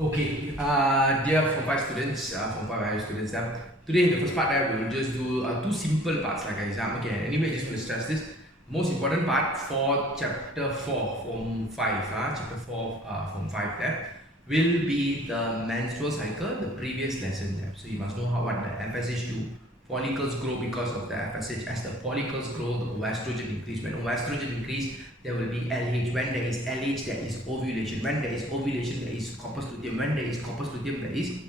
Okay, dear Form 5 students, Form 5 higher students, today the first part I will just do two simple parts like exam. Okay, anyway, I just want to stress this. Most important part for chapter 4, Form 5, chapter 4, Form 5 there will be the menstrual cycle, the previous lesson there. So you must know what the FSH do. Follicles grow because of the FSH. As the follicles grow, the estrogen increase. When estrogen increase, there will be LH. When there is LH, there is ovulation. When there is ovulation, there is corpus luteum. When there is corpus luteum, there is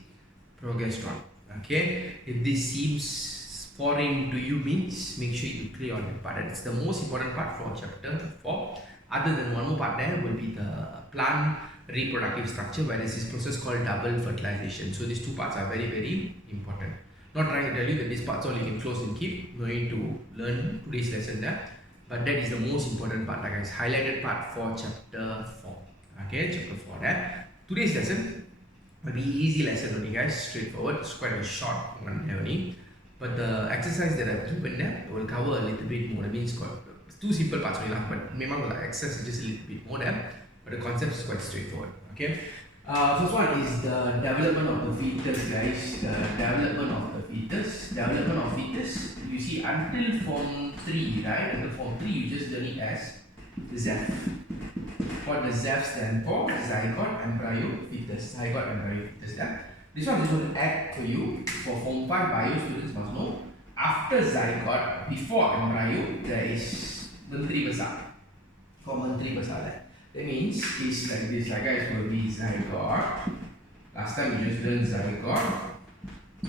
progesterone. Okay, if this seems foreign to you, means make sure you clear on that part. It's the most important part for chapter 4. Other than one more part, there will be the plant reproductive structure, where there is this process called double fertilization. So these two parts are very, very important. Not trying to tell you that this part's all you can close and keep. Going to learn today's lesson there, but that is the most important part, like guys. Highlighted part for chapter 4. Okay, chapter 4 there. Today's lesson will be easy lesson only, guys. Straightforward. It's quite a short one there only. But the exercise that I've given there will cover a little bit more. That means got two simple parts only, but memang the exercise is just a little bit more there. But the concept is quite straightforward. Okay. First one is the development of the fetus, guys. The development of the fetus. Development of fetus. You see, until Form 3, right? Until Form 3, you just learn it as ZEF. What does ZEF stand for? Zygote, embryo, fetus. Zygote, embryo, fetus. This one is going to add for you. For Form 5 bio students must know. After zygote, before embryo, there is menteri besar. For menteri besar there. That means it's like this, like guys, will be zygote. Last time you just learned zygote,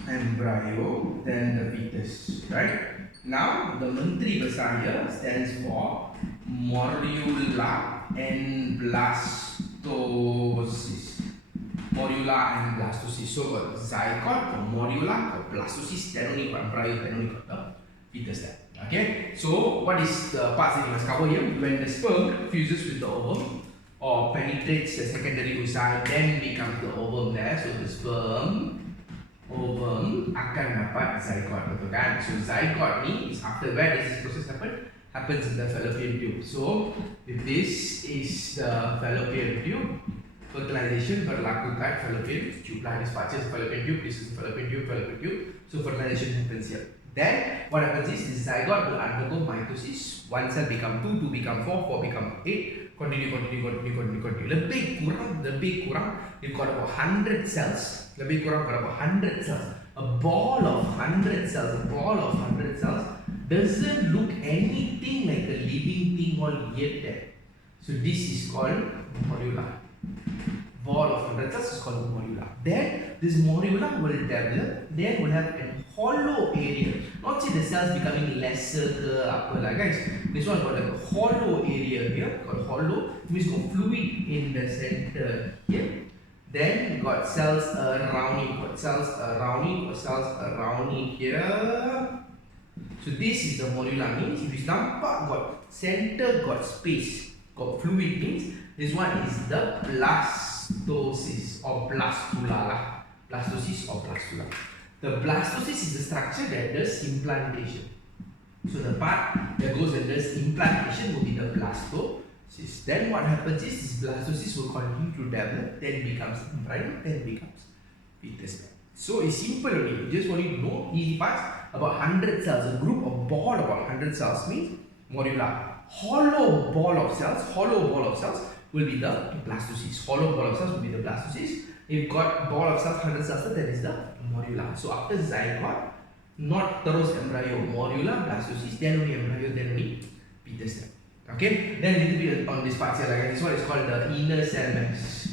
embryo, then the fetus, right? Now the menteri besar here stands for morula and blastocyst. Morula and blastocyst. So got zygote, got morula, got blastocyst, then only got embryo, then only got the fetus there. Okay, so what is the parts that you must cover here? When the sperm fuses with the ovum or penetrates the secondary oocyte, then becomes the ovum there. So the sperm, ovum akan dapat zygote, betul kan? So zygote ni is after where does this process happen? Happens in the fallopian tube. So if this is the fallopian tube, fertilization berlakukan fallopian tube. Like this part is fallopian tube, this is fallopian tube, fallopian tube. So fertilization happens here. Then what happens is this zygote will undergo mitosis. One cell become 2, 2 become 4, 4 become 8. Continue. Lebih kurang, you've got about 100 cells. Lebih kurang got about 100 cells. A ball of 100 cells. Doesn't look anything like a living thing or yet there. So this is called morula. Ball of 100 cells is called morula. Then this morula will develop. Then will have a hollow area. Not say the cells becoming lesser ke apa lah, guys. This one got a hollow area here. Got hollow means got fluid in the center here. Then got cells around it. Got cells around it here. So this is the morula. Means if you nampak got center, got space, got fluid, means this one is the blastocyst or blastula lah. Blastocyst or blastula. The blastocyst is the structure that does implantation. So the part that goes and does implantation will be the blastocyst. Then what happens is this blastocyst will continue to develop, then becomes embryo, then becomes fetus. So it's simple only. You just want you to know easy parts about 100 cells. A group of ball about 100 cells means morula. Hollow ball of cells will be the blastocyst. Hollow ball of cells will be the blastocyst. You've got ball of cells, 100 cells, that is the morula. So after zygote, not terus embryo, morula, blastocyst, then only embryo, then only fetus. Okay, then a little bit on this part here, like this one is called the inner cell mass.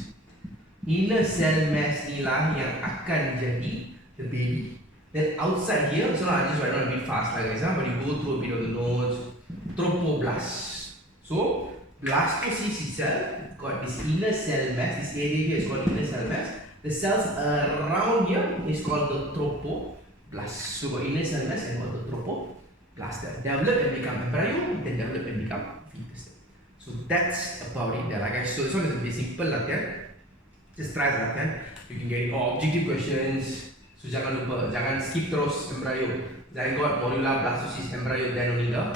Inner cell mass ni lah yang akan jadi the baby. Then outside here, so I just write down a bit fast like guys, but you go through a bit of the notes. Trophoblast. So blastocyst itself got this inner cell mass. This area here is called inner cell mass. The cells around here is called the trophoblast. So got inner cell mass and got the trophoblast there. Develop and become embryo, then develop and become fetus. So that's about it there, guys. So this one is a bit simple latihan. Just try the latihan. You can get all objective questions. So jangan lupa, jangan skip terus embryo. Zygote, morula, blastocyst, embryo, then only the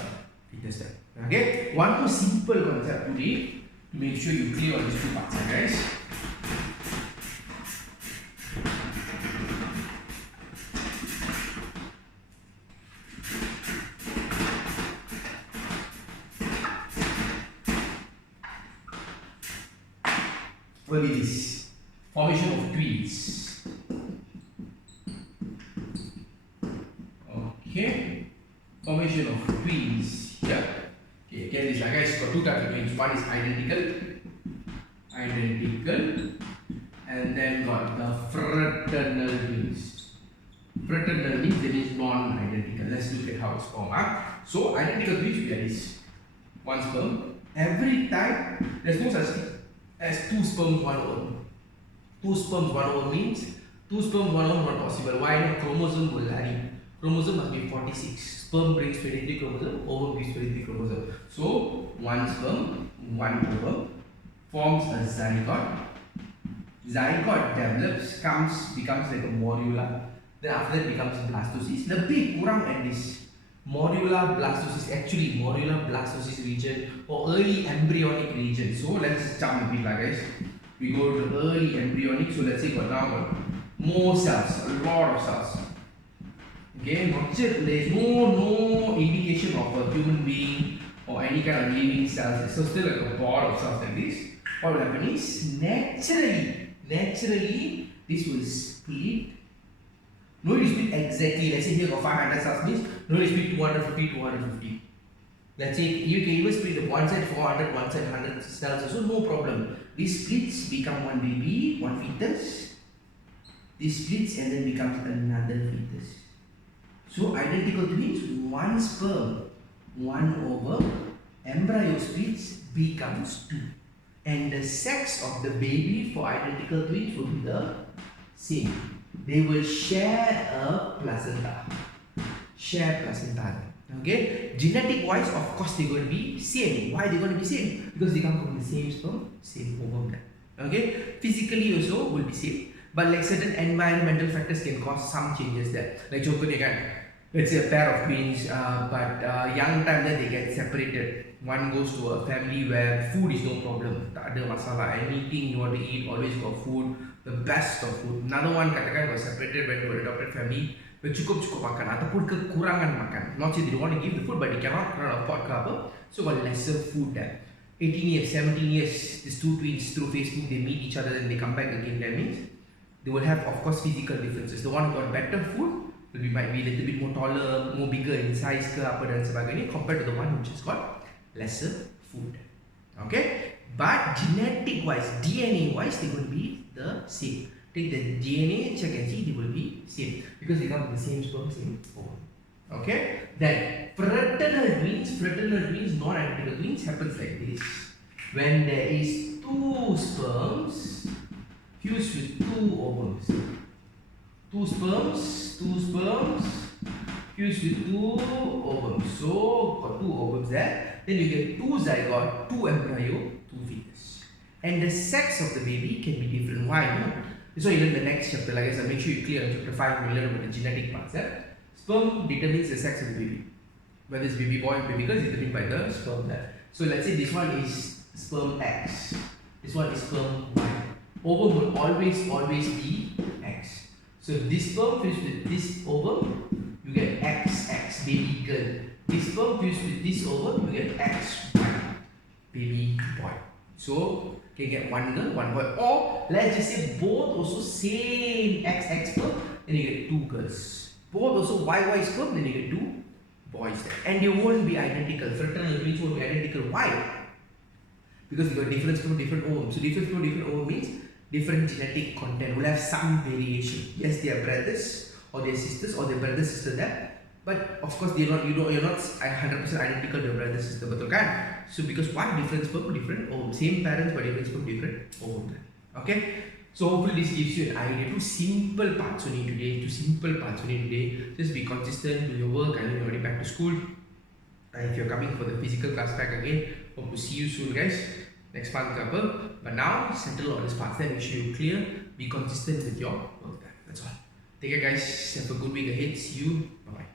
fetus there. Okay, one more simple concept today to make sure you clear on these two parts, guys. will be this formation of twins. Okay, formation of twins here. Okay, again this guys got two types of twins. One is identical, and then got the fraternal twins. Fraternal means that is non-identical. Let's look at how it's formed. So identical twins we have this one sperm. Every time there's no such thing as two sperms one ovum. Two sperms one ovum means two sperms one ovum not possible. Why? No, chromosome will vary. Chromosome must be 46. Sperm brings 23 chromosome, ovum brings 23 chromosome. So one sperm, one ovum forms a zygote. Zygote develops, becomes like a morula. Then after that becomes blastocyst. Lebih kurang at this. Morula blastocyst, actually morula blastocyst region or early embryonic region. So let's jump a bit lah guys. We go to early embryonic. So let's say got now more cells, a lot of cells. Okay, not just there is no indication of a human being or any kind of living cells. So still like a ball of cells like this. What will happen is naturally this will split. No, you split exactly. Let's say here got 500 cells means no, you split 250. Let's say you can even split one side 400, one side 100 cells. So no problem. These splits become one baby, one fetus. This splits and then becomes another fetus. So identical twins, one sperm, one ovum, embryo splits becomes two. And the sex of the baby for identical twins will be the same. They will share a placenta. Okay? Genetic wise, of course, they're going to be same. Why they're going to be same? Because they come from the same sperm, same ovum. Okay? Physically also will be same. But like certain environmental factors can cause some changes there. Like let's say a pair of twins, but young time then they get separated. One goes to a family where food is no problem. Tak ada masalah. Anything you want to eat, always got food. The best of food. Another one katakan got separated, went to a adopted family. Where cukup makan ataupun kekurangan makan. Not say they don't want to give the food, but they cannot afford ke apa. So got lesser food there. 18 years, 17 years, these two twins through Facebook, they meet each other and they come back again. That means they will have, of course, physical differences. The one who got better food might be a little bit more taller, more bigger in size ke apa dan sebagainya compared to the one who just got lesser food. Okay? But genetic wise, DNA wise, they will be the same. Take the DNA, check and see, they will be same. Because they come from the same sperm, same ovum. Okay? Then fraternal twins, non-identical twins happens like this. When there is two sperms fused with two ovums. Two sperms fused with two ovums. So got two ovums there. Then you get two zygote, two embryo, two fetus. And the sex of the baby can be different. Why? No? This one you learn in the next chapter. Like I said, make sure you clear on chapter 5 when you learn about the genetic parts. Sperm determines the sex of the baby. Whether it's baby boy or baby girl is determined by the sperm there. So let's say this one is sperm X. This one is sperm Y. Ovum will always be X. So this sperm fused with this ovum, you get XX, baby girl. This sperm fused with this ovum, you get XY, baby boy. So you can get one girl, one boy. Or let's just say both also same XX sperm, then you get two girls. Both also YY sperm, then you get two boys there. And they won't be identical. Fraternal twins won't be identical. Why? Because they got different sperm, different ovum. So different sperm, different ovum means different genetic content will have some variation. Yes, they are brothers or they are sisters or they are brother sister there. But of course you're not 100% identical to your brother sister, betul kan? So because why different sperm, different ovum, same parents but different sperm, different ovum. Okay? So hopefully this gives you an idea. Two simple parts only today. Just be consistent with your work. I know you're already back to school. If you're coming for the physical class back again, hope to see you soon, guys. Next month cover. But now settle all these parts there. Make sure you're clear. Be consistent with your work there. That's all. Take care, guys. Have a good week ahead. See you. Bye bye.